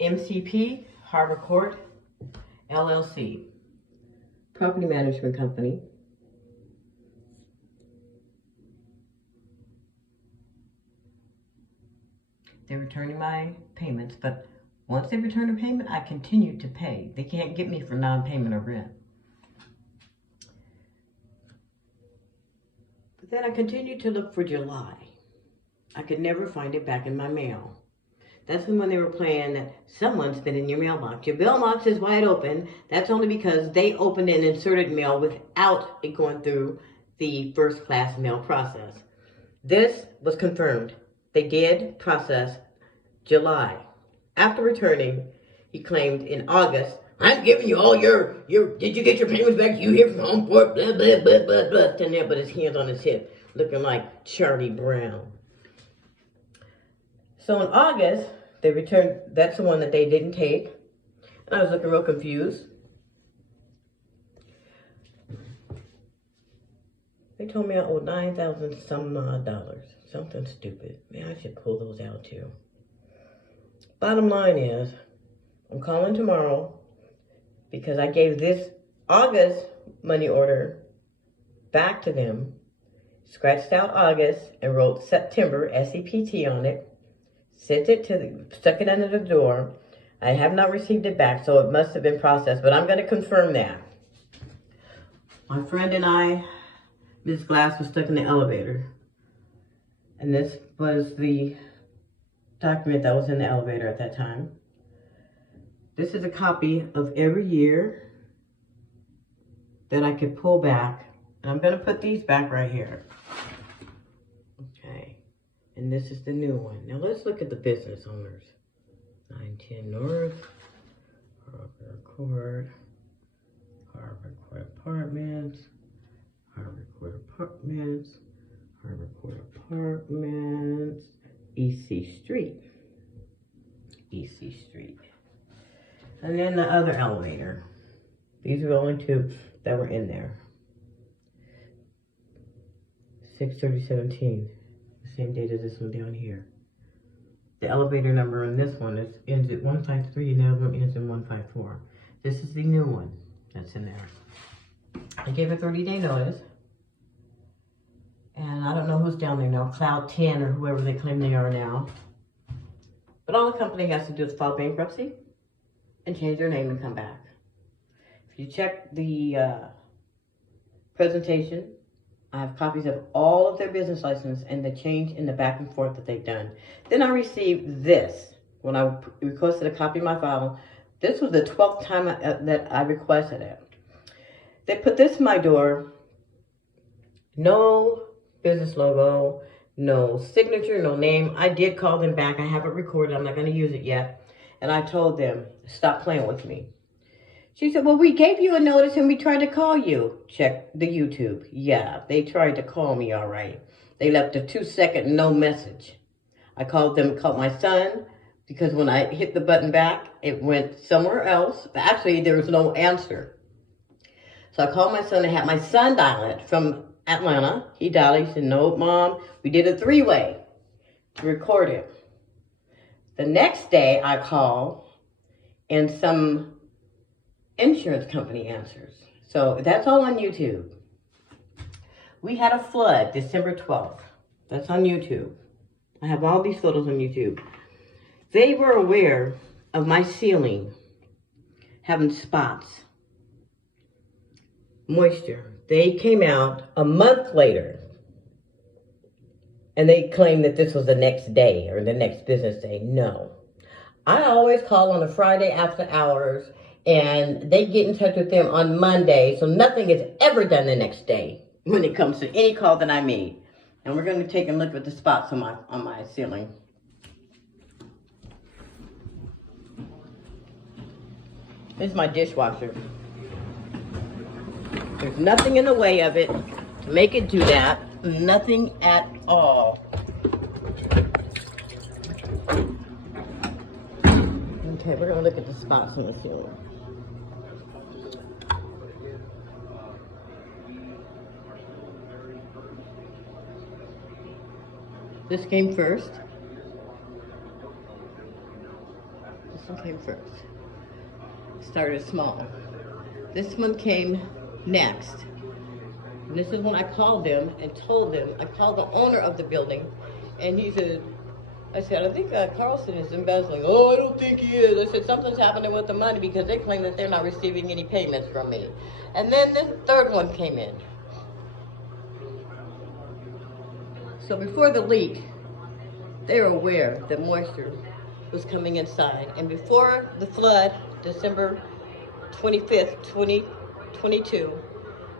MCP, Harbour Court, LLC, property management company. They're returning my payments, but once they return a payment, I continue to pay. They can't get me for non-payment of rent. But then I continued to look for July. I could never find it back in my mail. That's when they were playing that someone's been in your mailbox. Your mailbox is wide open. That's only because they opened and inserted mail without it going through the first class mail process. This was confirmed. They did process July. After returning, he claimed in August, I'm giving you all your did you get your payments back? You hear from home for blah, blah, blah, blah, blah. Standing there with his hands on his hip, looking like Charlie Brown. So in August, they returned, that's the one that they didn't take. And I was looking real confused. They told me I owed $9,000 some odd dollars. Something stupid. Man, I should pull those out too. Bottom line is, I'm calling tomorrow because I gave this August money order back to them, scratched out August and wrote September, SEPT on it, sent it stuck it under the door. I have not received it back, so it must have been processed, but I'm going to confirm that. My friend and I, Ms. Glass, was stuck in the elevator. And this was the document that was in the elevator at that time. This is a copy of every year that I could pull back. And I'm going to put these back right here. Okay. And this is the new one. Now let's look at the business owners. 910 North, Harbour Court, Harbour Court Apartments, Harbour Court Apartments, Harbour Court Apartments, EC Street. EC Street. And then the other elevator. These are the only two that were in there. 6/30/17. The same date as this one down here. The elevator number in this one ends at 153 and the other one ends in 154. This is the new one that's in there. I gave a 30-day notice. And I don't know who's down there now, Cloud 10 or whoever they claim they are now. But all the company has to do is file bankruptcy and change their name and come back. If you check the presentation, I have copies of all of their business license and the change in the back and forth that they've done. Then I received this when I requested a copy of my file. This was the 12th time that I requested it. They put this in my door. No business logo, no signature, no name. I did call them back. I have it recorded. I'm not going to use it yet. And I told them, stop playing with me. She said, well, we gave you a notice and we tried to call you. Check the YouTube. Yeah, they tried to call me, all right. They left a 2-second no message. I called my son, because when I hit the button back, it went somewhere else. Actually, there was no answer. So I called my son and had my son dial it from Atlanta. He dialed it. He said, no, Mom, we did a 3-way to record it. The next day I call and some insurance company answers. So that's all on YouTube. We had a flood December 12th. That's on YouTube. I have all these photos on YouTube. They were aware of my ceiling having spots, moisture. They came out a month later and they claimed that this was the next day or the next business day. No. I always call on a Friday after hours and they get in touch with them on Monday, so nothing is ever done the next day when it comes to any call that I made. And we're going to take a look at the spots on my ceiling. This is my dishwasher. There's nothing in the way of it to make it do that. Nothing at all. Okay, we're going to look at the spots on the ceiling. This came first. This one came first. Started small. This one came next. And this is when I called them and told them, I called the owner of the building, and he said, I said, I think Carlson is embezzling. Oh, I don't think he is. I said, something's happening with the money because they claim that they're not receiving any payments from me. And then the third one came in. So before the leak, they were aware that moisture was coming inside. And before the flood, December 25th, 2022,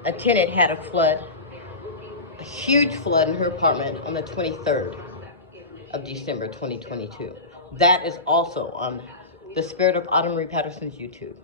a tenant had a huge flood in her apartment on the 23rd of December 2022. That is also on the Spirit of Autumn Marie Patterson's YouTube.